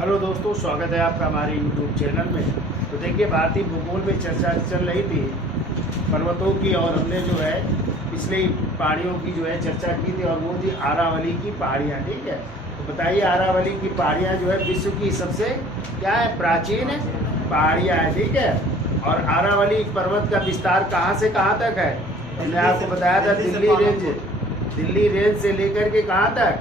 Hello दोस्तों, स्वागत है आपका हमारे यूट्यूब चैनल में। तो देखिए, भारतीय भूगोल में चर्चा चल रही थी पर्वतों की, और हमने जो है पिछले पहाड़ियों की जो है चर्चा की थी, और वो थी आरावली की पहाड़ियाँ। ठीक है, तो बताइए, आरावली की पहाड़ियाँ जो है विश्व की सबसे क्या है, प्राचीन पहाड़ियाँ है। ठीक है, और आरावली पर्वत का विस्तार कहाँ से कहाँ तक है? मैंने आपको बताया था, दिल्ली रेंज से लेकर के कहाँ तक,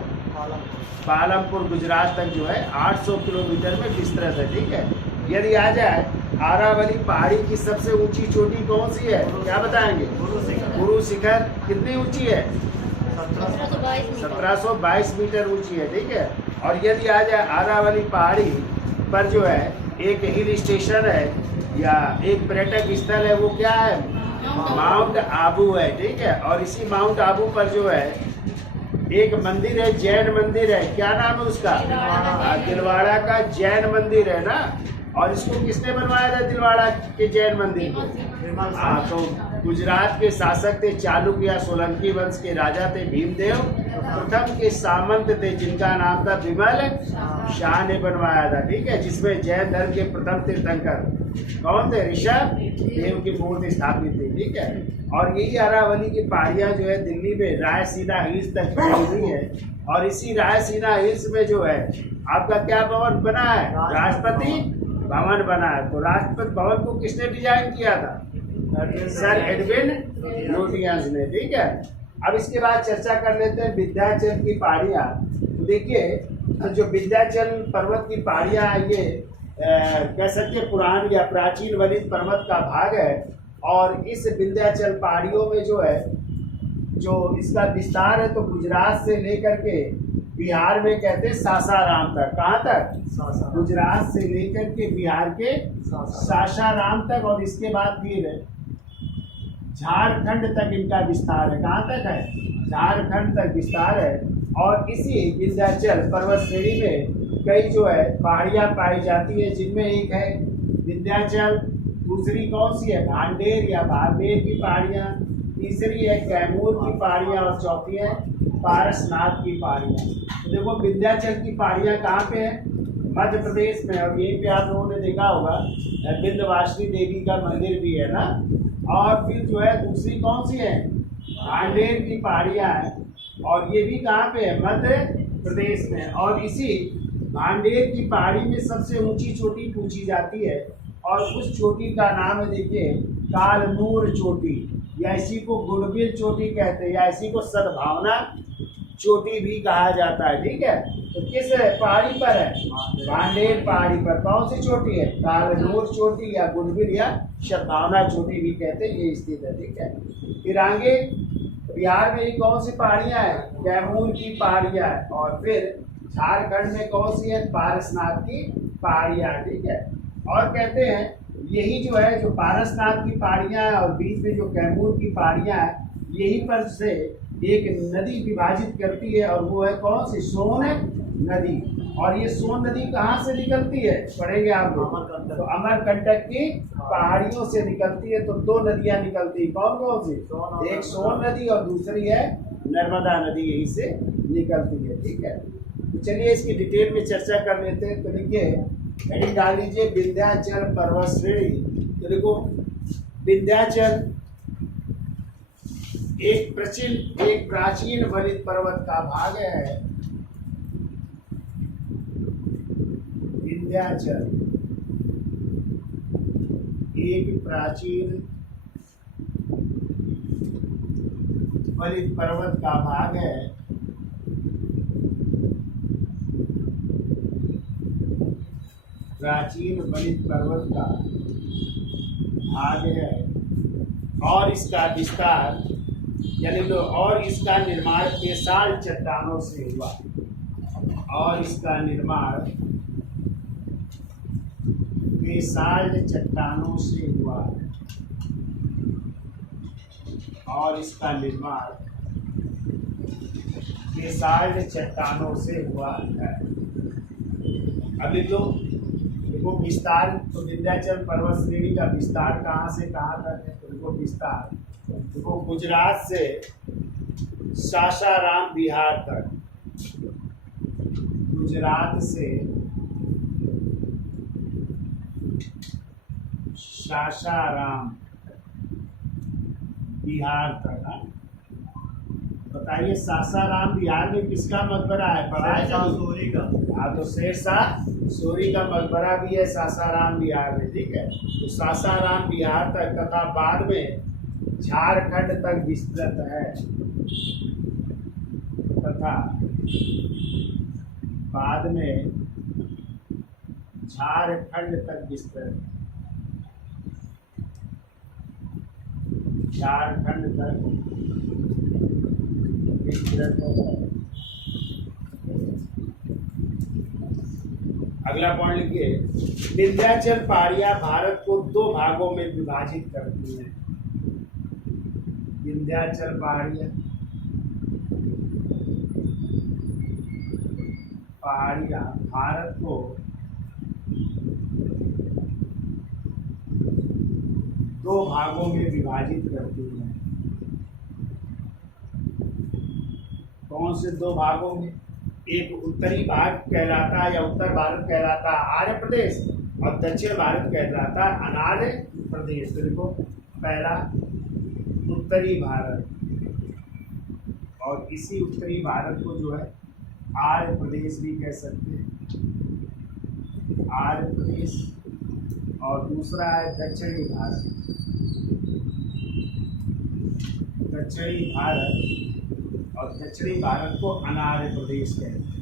पालमपुर गुजरात तक जो है 800 किलोमीटर में विस्तृत है। ठीक है, यदि आ जाए आरावली पहाड़ी की सबसे ऊंची चोटी कौन सी है, क्या बताएंगे? गुरु शिखर। कितनी ऊंची है? 1722 मीटर ऊंची है। ठीक है, और यदि आ जाए आरावली पहाड़ी पर जो है एक हिल स्टेशन है या एक पर्यटक स्थल है, वो क्या है? माउंट आबू है। ठीक है, और इसी माउंट आबू पर जो है एक मंदिर है, जैन मंदिर है। क्या नाम है उसका? दिलवाड़ा का जैन मंदिर है ना। और इसको किसने बनवाया था, दिलवाड़ा के जैन मंदिर को? तो गुजरात के शासक थे चालुक्य या सोलंकी वंश के राजा थे भीमदेव प्रथम के सामंत थे, जिनका नाम था विमल शाह ने बनवाया था। ठीक है, जिसमें जैन धर्म के प्रथम तीर्थंकर कौन थे? ऋषभ देव की मूर्ति स्थापित थी। ठीक है, और यही अरावली की पहाड़ियाँ जो है दिल्ली में रायसीना हिल्स तक फैली हुई है। और इसी रायसीना हिल्स में जो है आपका क्या भवन बना है? राष्ट्रपति भवन बना है। तो राष्ट्रपति भवन को किसने डिजाइन किया था? सर एडविन लुटियंस ने। ठीक है, अब इसके बाद चर्चा कर लेते हैं विंध्याचल की पहाड़ियाँ। तो देखिए, जो विंध्याचल पर्वत की पहाड़ियाँ ये कह सकते पुरान या प्राचीन वलित पर्वत का भाग है। और इस विंध्याचल पहाड़ियों में जो है जो इसका विस्तार है, तो गुजरात से लेकर के बिहार में कहते हैं सासाराम तक। कहाँ तक? गुजरात से लेकर के बिहार के सासाराम तक, और इसके बाद फिर झारखंड तक इनका विस्तार है। कहाँ तक है? झारखंड तक विस्तार है। और इसी विंध्याचल पर्वत श्रेणी में कई जो है पहाड़ियाँ पाई जाती है, जिनमें एक है विंध्याचल, दूसरी कौन सी है? भांडेर या बारमेर की पहाड़ियाँ, तीसरी है कैमूर की पहाड़ियाँ, और चौथी है पारसनाथ की पहाड़ियाँ। तो देखो, विंध्याचल की पहाड़ियाँ कहाँ पे है? मध्य प्रदेश में। और यहीं पे आप लोगों ने देखा होगा विंध्यवासिनी देवी का मंदिर भी है ना। और फिर जो है दूसरी कौन सी है? भांडेर की पहाड़ियाँ है, और ये भी कहाँ पे है? मध्य प्रदेश में। और इसी भांडेर की पहाड़ी में सबसे ऊंची चोटी पूछी जाती है, और उस चोटी का नाम है, देखिए, कालनूर चोटी, या इसी को गुड़बिल चोटी कहते हैं, या इसी को सद्भावना चोटी भी कहा जाता है। ठीक है, तो किस पहाड़ी पर है? भांडेर पहाड़ी पर। कौन सी चोटी है? कालनूर चोटी या गुड़बिल या सद्भावना चोटी भी कहते हैं, ये स्थित है। ठीक है, फिर आगे बिहार में कौन सी पहाड़ियाँ हैं? कैमूर की पहाड़ियाँ है। और फिर झारखंड में कौन सी है? पारसनाथ की पहाड़ियाँ। ठीक है, और कहते हैं यही जो है जो पारसनाथ की पहाड़ियाँ हैं और बीच में जो कैमूर की पहाड़ियाँ हैं, यही पर से एक नदी विभाजित करती है, और वो है कौन सी? सोन नदी। और ये सोन नदी कहाँ से निकलती है? पढ़ेंगे आप लोग। तो अमरकंटक की पहाड़ियों से निकलती है। तो दो नदियाँ निकलती है, कौन कौन सी? एक सोन नदी और दूसरी है नर्मदा नदी, यहीं से निकलती है। ठीक है, तो चलिए इसकी डिटेल में चर्चा कर लेते हैं। तो देखिए, हेडिंग डाल लीजिए विंध्याचल पर्वत श्रेणी। तो देखो, विंध्याचल एक प्राचीन वलित पर्वत का भाग है। विंध्याचल एक प्राचीन वलित पर्वत का भाग है। प्राचीन वलित पर्वत का भाग है, और इसका विस्तार यानी लो और इसका निर्माण बेसाल चट्टानों से हुआ। और इसका निर्माण बेसाल चट्टानों से हुआ है। और इसका निर्माण बेसाल चट्टानों से हुआ है। अभी देखो विस्तार, तो विंध्याचल पर्वत श्रेणी का विस्तार कहाँ से कहाँ तक है? तो देखो विस्तार, देखो गुजरात से सासाराम बिहार तक, गुजरात से सासाराम बिहार तक। हाँ? बताइए सासाराम बिहार में किसका मकबरा है? पढ़ा है सूरी का। हाँ, तो शेरशाह सूरी का मकबरा भी है सासाराम बिहार में। ठीक है, तो सासाराम बिहार तक तथा बाद में झारखंड तक विस्तृत है, तथा बाद में झारखंड तक विस्तृत, झारखंड तक विस्तृत है। अगला पॉइंट लिखिए, विंध्याचल पहाड़ियां भारत को दो भागों में विभाजित करती हैं। विंध्याचल पहाड़ियां भारत को दो भागों में विभाजित करती हैं। कौन से दो भागों में? एक उत्तरी भाग कहलाता है या उत्तर भारत कहलाता है आर्य प्रदेश, और दक्षिण भारत कहलाता है अनार्य प्रदेश। तो देखो, पहला उत्तरी भारत, और इसी उत्तरी भारत को जो है आर्य प्रदेश भी कह सकते हैं, आर्य प्रदेश। और दूसरा है दक्षिणी भारत, दक्षिणी भारत, और दक्षिणी भारत को अनार्य प्रदेश कहते हैं।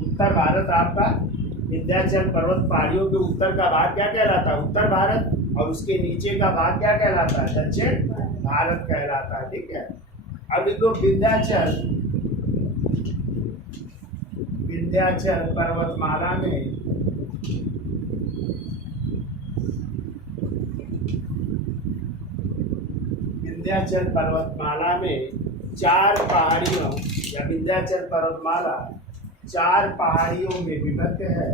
उत्तर भारत आपका विंध्याचल पर्वत पहाड़ियों के उत्तर का भाग क्या कहलाता है? उत्तर भारत, और उसके नीचे का भाग क्या कहलाता है? दक्षिण भारत कहलाता है। ठीक है, अब देखो विंध्याचल पर्वतमाला में विंध्याचल पर्वतमाला में चार पहाड़ियों, या विंध्याचल पर्वतमाला चार पहाड़ियों में विभक्त है।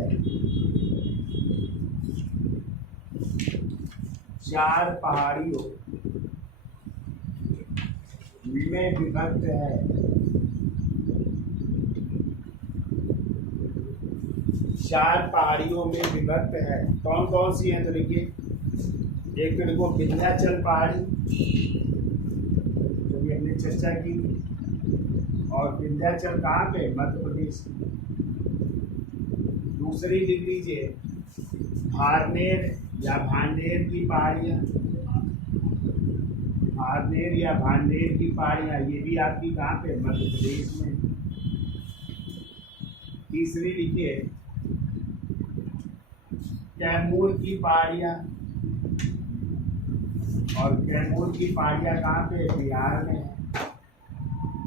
चार पहाड़ियों में विभक्त है। चार पहाड़ियों में विभक्त है। कौन कौन सी हैं? तो देखिए, एक तो देखो विंध्याचल पहाड़ी जो भी हमने चर्चा की, और विंध्याचल कहाँ पे? मध्य प्रदेश। दूसरी लिख लीजिए भारनेर या भांडेर की पहाड़ियाँ, भारनेर या भांडेर की पहाड़ियाँ, ये भी आपकी कहाँ पे? मध्य प्रदेश में। तीसरी लिखिए कैमूर की पहाड़ियाँ, और कैमूर की पहाड़ियाँ कहाँ पे? बिहार में है।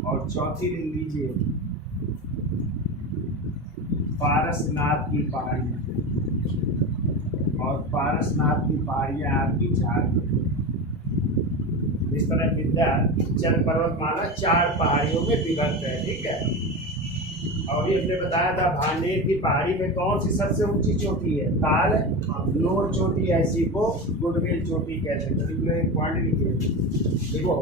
और चौथी लिख लीजिए पारसनाथ की पहाड़ियाँ, और पारसनाथ की पहाड़ियाँ आपकी झारखंड। इस तरह विंध्याचल पर्वतमाला चार पहाड़ियों में विभक्त है। ठीक है, और ये हमने बताया था भांडेर की पहाड़ी में कौन सी सबसे ऊंची चोटी है? ताल लोर चोटी, ऐसी को गुडविल चोटी कहते हैं। तो एक पॉइंट लिखिए, देखो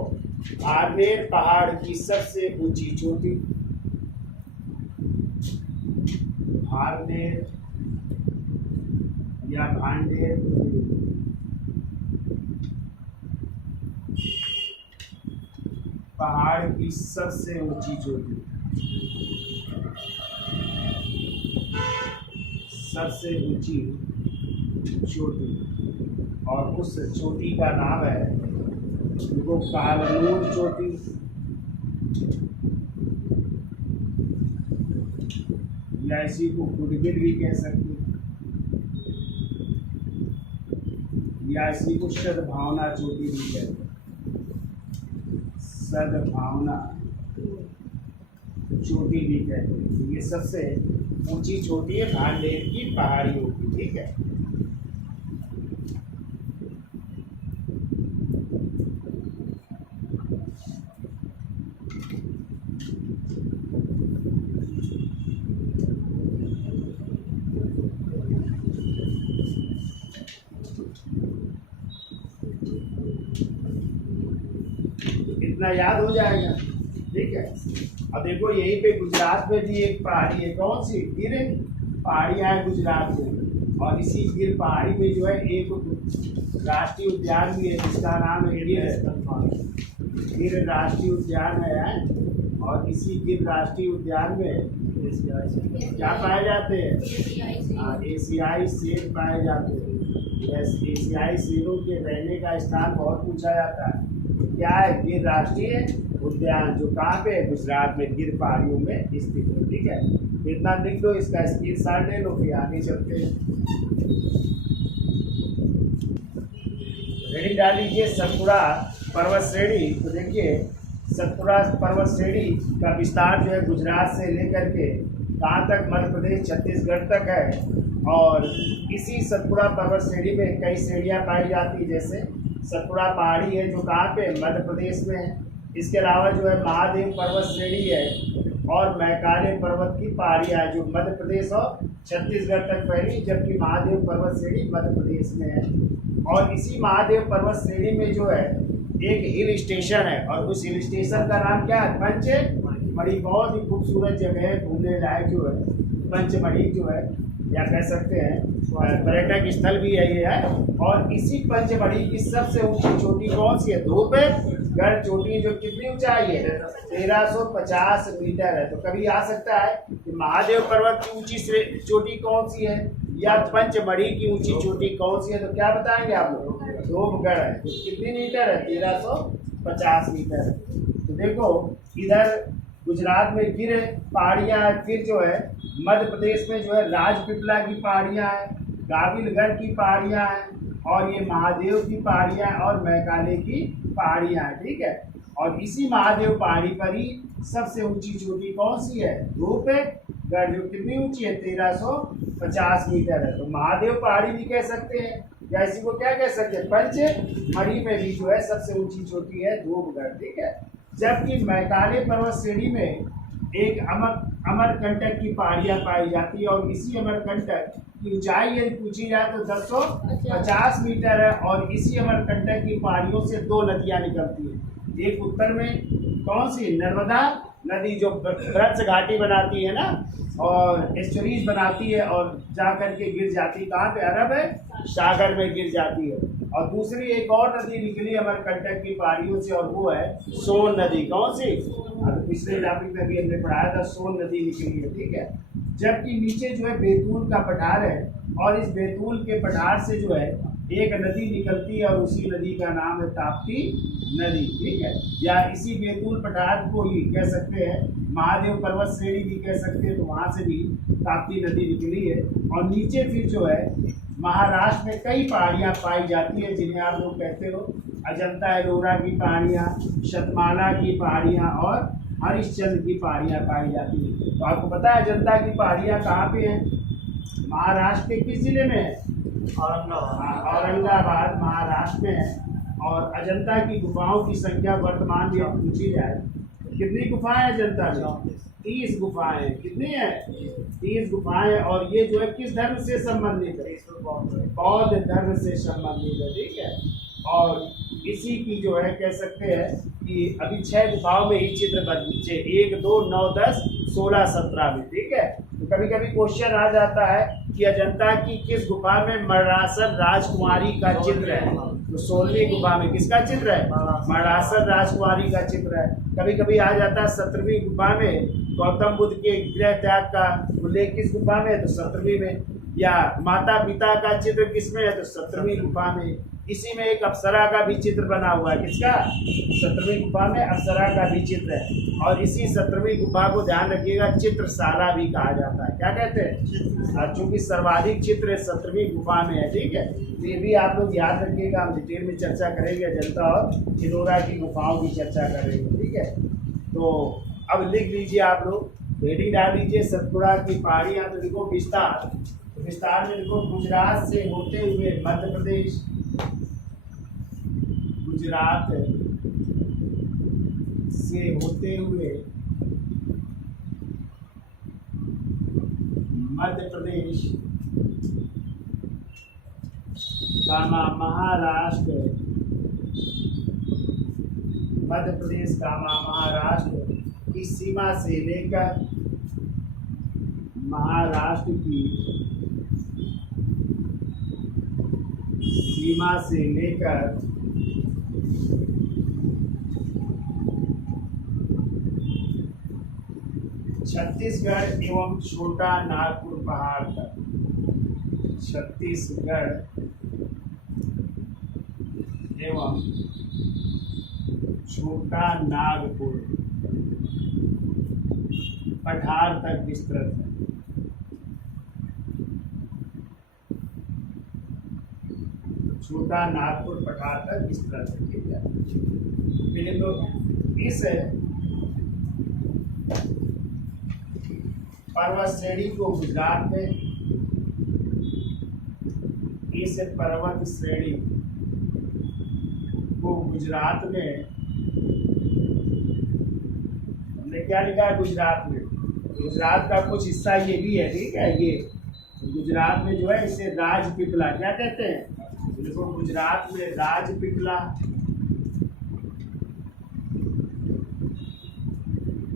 भांडेर पहाड़ की सबसे ऊंची चोटी, भांडेर या भांडेर पहाड़ की सबसे ऊंची चोटी, सबसे ऊंची चोटी, और उस चोटी का नाम है देखो कालनूर चोटी, या इसी को गुडगिल भी कह सकते हैं, या इसी को सद्भावना चोटी भी कहते हैं। सद्भावना चोटी भी कहते हैं। ये सबसे ऊंची चोटी है भांडेर की पहाड़ियों की। ठीक है, इतना याद हो जाएगा। ठीक है, अब देखो यहीं पे गुजरात में भी एक पहाड़ी है, कौन सी? गिर पहाड़ियाँ हैं गुजरात में, और इसी गिर पहाड़ी में जो है एक राष्ट्रीय उद्यान भी है जिसका नाम है गिर राष्ट्रीय उद्यान है। और इसी गिर राष्ट्रीय उद्यान में क्या पाए जाते हैं? एशियाई शेर पाए जाते हैं। एशियाई शेरों के रहने का स्थान बहुत पूछा जाता है। क्या है? गिर राष्ट्रीय उद्यान, जो कहाँ पे है? गुजरात में गिर पहाड़ियों में स्थित है। ठीक है, इतना लिख लो, इसका स्क्रीनशॉट ले लो, फिर आगे चलते हैं। रेडी डाल लीजिए सतपुड़ा पर्वत श्रेणी। तो देखिए सतपुड़ा पर्वत श्रेणी का विस्तार जो है गुजरात से लेकर के कहाँ तक? मध्य प्रदेश छत्तीसगढ़ तक है। और इसी सतपुड़ा पर्वत श्रेणी में कई श्रेणियाँ पाई जाती है, जैसे सतपुड़ा पहाड़ी है जो कहाँ पे? मध्य प्रदेश में है। इसके अलावा जो है महादेव पर्वत श्रेणी है और मैकाले पर्वत की पहाड़ियाँ है जो मध्य प्रदेश और छत्तीसगढ़ तक फैली, जबकि महादेव पर्वत श्रेणी मध्य प्रदेश में है। और इसी महादेव पर्वत श्रेणी में जो है एक हिल स्टेशन है, और उस हिल स्टेशन का नाम क्या है? पंचमढ़ी। बहुत ही खूबसूरत जगह है, घूमने लायक जो है पंचमढ़ी जो है, या कह सकते हैं पर्यटक स्थल भी है ये है। और इसी पंचमढ़ी की सबसे ऊंची चोटी कौन सी है? धूपगढ़ चोटी, जो कितनी ऊंचाई है? 1350 मीटर है। तो कभी आ सकता है कि महादेव पर्वत की ऊंची चोटी कौन सी है या पंचमढ़ी की ऊंची चोटी कौन सी है, तो क्या बताएंगे आप लोग? धूपगढ़ है। तो कितनी मीटर है? 1350 मीटर है। तो देखो इधर गुजरात में गिर पहाड़ियाँ हैं, फिर जो है मध्य प्रदेश में जो है राजपीपला की पहाड़ियाँ हैं, गाविलगढ़ की पहाड़ियाँ हैं, और ये महादेव की पहाड़ियाँ और मैकाले की पहाड़ियाँ हैं। ठीक है, और इसी महादेव पहाड़ी पर ही सबसे ऊंची चोटी कौन सी है? धूपगढ़, जो कितनी ऊंची है? 1350 मीटर है। तो महादेव पहाड़ी भी कह सकते हैं, या इसी को क्या कह सकते हैं? पंचमढ़ी में भी जो है सबसे ऊंची चोटी है धूपगढ़। ठीक है, जबकि मैकाले पर्वत श्रेणी में एक अमरकंटक की पहाड़ियाँ पाई जाती है, और इसी अमरकंटक की ऊंचाई यदि पूछी जाए तो 1050 मीटर है। और इसी अमरकंटक की पहाड़ियों से दो नदियाँ निकलती हैं। एक उत्तर में कौन सी? नर्मदा नदी, जो वृक्ष घाटी बनाती है ना, और एस्चुरीज बनाती है, और जा करके गिर जाती है कहाँ पे? अरब सागर में गिर जाती है। और दूसरी एक और नदी निकली अमरकंटक की पहाड़ियों से, और वो है सोन नदी। कौन सी? पिछले टॉपिक में भी हमने पढ़ाया था, सोन नदी निकली है। ठीक है, जबकि नीचे जो है बैतूल का पठार है, और इस बैतूल के पठार से जो है एक नदी निकलती है, और उसी नदी का नाम है ताप्ती नदी। ठीक है, या इसी बैतूल पठार को ही कह सकते हैं महादेव पर्वत श्रेणी भी कह सकते हैं, तो वहाँ से भी ताप्ती नदी निकली है। और नीचे फिर जो है महाराष्ट्र में कई पहाड़ियाँ पाई जाती है, जिन्हें आप लोग कहते हो अजंता एलोरा की पहाड़ियाँ, शतमाला की पहाड़ियाँ और हरिश्चंद्र की पहाड़ियाँ पाई जाती है। तो आपको पता है अजंता की पहाड़ियाँ कहाँ पे हैं? महाराष्ट्र के किस जिले में है? औरंगाबाद महाराष्ट्र में है। और अजंता की गुफाओं की संख्या वर्तमान में पूछी जाए तो कितनी गुफाएं हैं अजंता में? 30 गुफाएं। कितनी है? 30 गुफाएं। और ये जो है किस धर्म से संबंधित है? बौद्ध धर्म से संबंधित है। ठीक है, और इसी की जो है कह सकते हैं कि अभी 6 गुफाओं में ही चित्र बचे, 1, 2, 9, 10, 16, 17 में। ठीक है, तो कभी कभी क्वेश्चन आ जाता है कि अजंता की किस गुफा में मरासर राजकुमारी का चित्र है? तो 16वीं गुफा में किसका चित्र है? मरासर राजकुमारी का चित्र है। कभी कभी आ जाता है 17वीं गुफा में गौतम बुद्ध के गृह त्याग का उल्लेख किस गुफा में है? तो 17वीं में। या माता पिता का चित्र किसमें है? तो 17वीं गुफा में। इसी में एक अप्सरा का भी चित्र बना हुआ है। किसका? 17वीं गुफा में अप्सरा का भी चित्र है। और इसी 17वीं गुफा को ध्यान रखिएगा चित्रशाला भी कहा जाता है। क्या कहते हैं? चूंकि सर्वाधिक चित्र 17वीं गुफा में है। ठीक है, तो ये भी आप लोग याद रखिएगा। हम डिटेल में चर्चा करेंगे अजंता और एलोरा की गुफाओं की चर्चा करेंगे। ठीक है, तो अब लिख लीजिए आप लोग, हेडिंग डाल लीजिए सतपुड़ा की पहाड़ियाँ। तो लिखो विस्तार, विस्तार में लिखो गुजरात से होते हुए मध्य प्रदेश, गुजरात से होते हुए मध्य प्रदेश कामा महाराष्ट्र, मध्य प्रदेश कामा महाराष्ट्र की सीमा से लेकर महाराष्ट्र की सीमा से लेकर छत्तीसगढ़ एवं छोटा नागपुर पहाड़ तक, छत्तीसगढ़ एवं छोटा नागपुर पठार तक विस्तृत है। छोटा नागपुर पठार तक विस्तृत है। ठीक है, फिर लोग इस पर्वत श्रेणी को गुजरात में, इस पर्वत श्रेणी को गुजरात में, हमने क्या लिखा है गुजरात में, गुजरात का कुछ हिस्सा ये भी है। ठीक है, ये गुजरात में जो है इसे राजपीपला क्या कहते हैं, देखो गुजरात में राजपीपला,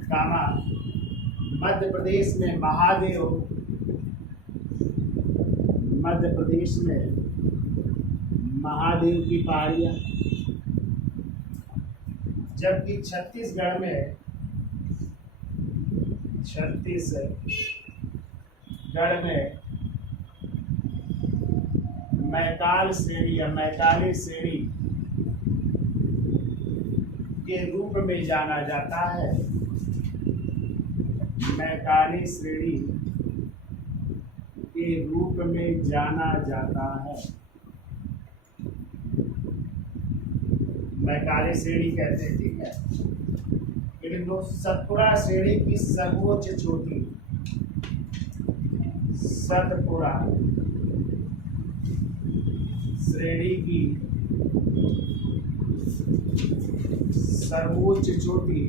कामा मध्य प्रदेश में महादेव, मध्य प्रदेश में महादेव की पहाड़ियाँ, जबकि छत्तीसगढ़ में मैकाल श्रेणी या मैकाली श्रेणी के रूप में जाना जाता है। मैकाली श्रेणी के रूप में जाना जाता है। मैकाली श्रेणी कहते हैं। ठीक है, लेकिन दो सतपुरा श्रेणी की सर्वोच्च चोटी, सतपुरा श्रेणी की सर्वोच्च चोटी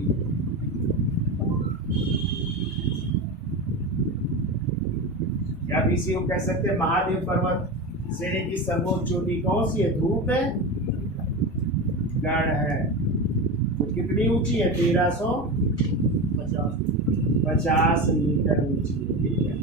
या भी इसी को कह सकते हैं महादेव पर्वत श्रेणी की सर्वोच्च चोटी कौन सी है, धूप है, गढ़ है, तो कितनी ऊंची है, 1350 मीटर ऊंची है। ठीक है,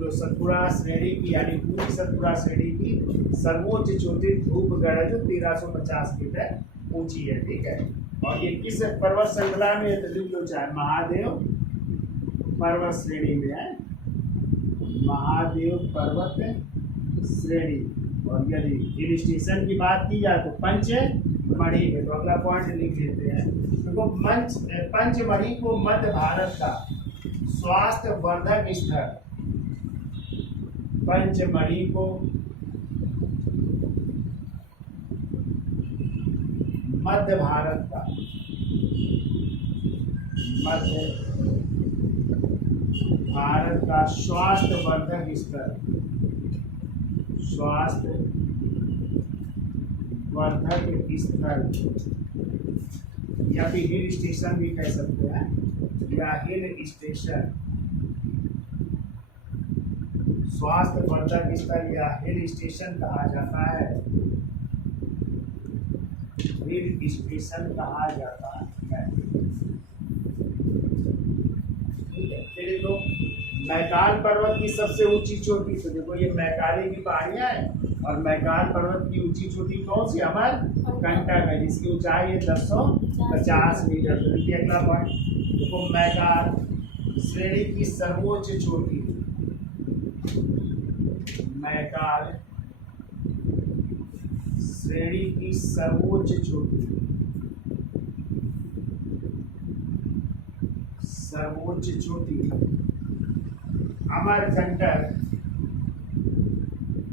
तो सतपुरा श्रेणी की यानी पूरी सतपुरा श्रेणी की सर्वोच्च चोटी धूपगढ़ है जो 1350 मीटर ऊंची है। ठीक है, और ये किस पर्वत श्रृंखला में है, तो चाहे महादेव पर्वत श्रेणी में है, महादेव पर्वत श्रेणी। और यदि हिल स्टेशन की बात की जाए तो पंचमढ़ी में, तो अगला पॉइंट लिख लेते हैं। देखो पंचमढ़ी को मध्य भारत का स्वास्थ्य वर्धक स्थल, पंचमढ़ी को मध्य भारत का, मध्य भारत का स्वास्थ्य वर्धक स्थल, स्वास्थ्य वर्धक स्थल या फिर हिल स्टेशन भी कह सकते हैं, या हिल स्टेशन, स्वास्थ्य वर्धक स्थल या हिल स्टेशन कहा जाता है, हिल स्टेशन कहा जाता है। देखो मैकाल पर्वत की सबसे ऊंची चोटी, तो देखो ये मैकाली की पहाड़ियां हैं और मैकाल पर्वत की ऊंची चोटी कौन सी, अमरकंटक है, जिसकी ऊंचाई है 1050 मीटर। तो देखिए अगला पॉइंट, देखो मैकाल श्रेणी की सर्वोच्च चोटी, मैकाल श्रेणी की सर्वोच्च चोटी, सर्वोच्च चोटी अमरकंटक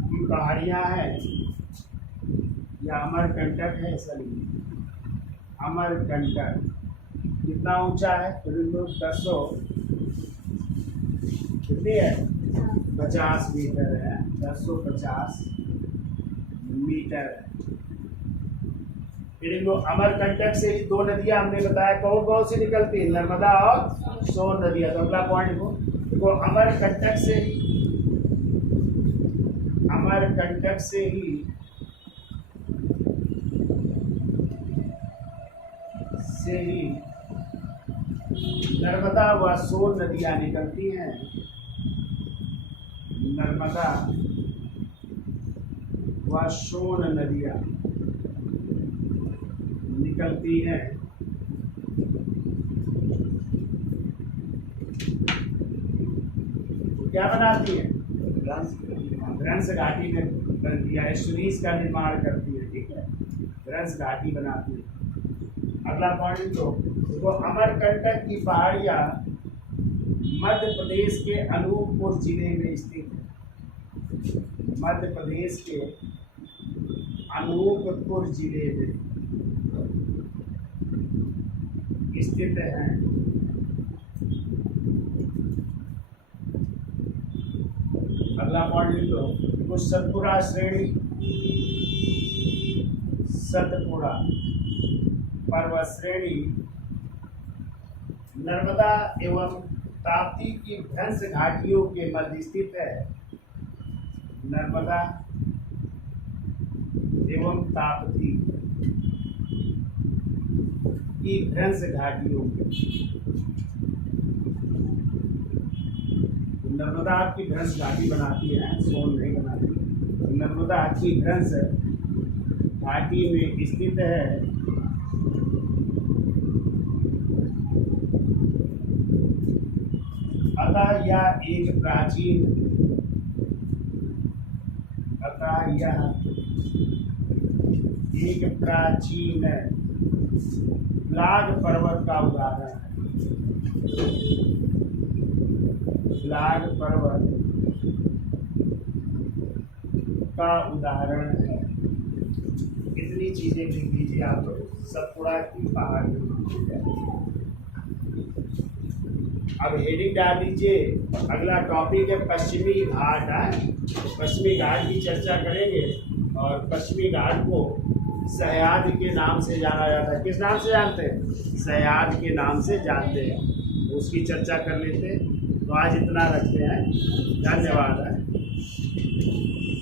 की पहाड़ियां हैं, या अमरकंटक है, सॉरी अमरकंटक कितना ऊंचा है, तो 10 कितनी है, 50 मीटर है, 1050 मीटर है। फिर अमरकंटक से ही दो नदियां हमने बताया कौन कौन सी निकलती है, नर्मदा और सोन नदियां। तो अगला पॉइंट को देखो, अमरकंटक से ही नर्मदा व सोन नदियां निकलती हैं। नर्मदा व सोन नदियाँ निकलती हैं क्या बनाती है? भ्रंश घाटी में बनती है, एस्चुरीज का निर्माण करती है। ठीक है, भ्रंश घाटी बनाती है। अगला पॉइंट तो अमरकंटक की पहाड़ियाँ मध्य प्रदेश के अनूपपुर जिले में स्थित है। मध्य प्रदेश के अनूपपुर जिले में स्थित है। अगला पॉइंट लिख लो, कुछ सतपुड़ा श्रेणी, सतपुड़ा पर्वत श्रेणी नर्मदा एवं ताप्ती की भ्रंश घाटियों के मध्य स्थित है। नर्मदा एवं ताप्ती की भ्रंश घाटियों के, नर्मदा आपकी भ्रंश घाटी बनाती है, सोन नहीं बनाती। नर्मदा की भ्रंश घाटी में स्थित है। अतः यह एक प्राचीन ब्लाग पर्वत का उदाहरण है। ब्लाग पर्वत का उदाहरण है। इतनी चीजें लिख लीजिए आप लोग, सतपुड़ा की पहाड़ी। अब हेडिंग डाल दीजिए, अगला टॉपिक है पश्चिमी घाट है। पश्चिमी घाट की चर्चा करेंगे और पश्चिमी घाट को सह्याद्री के नाम से जाना जाता है। किस नाम से जानते हैं? सह्याद्री के नाम से जानते हैं, उसकी चर्चा कर लेते हैं। तो आज इतना रखते हैं, धन्यवाद है।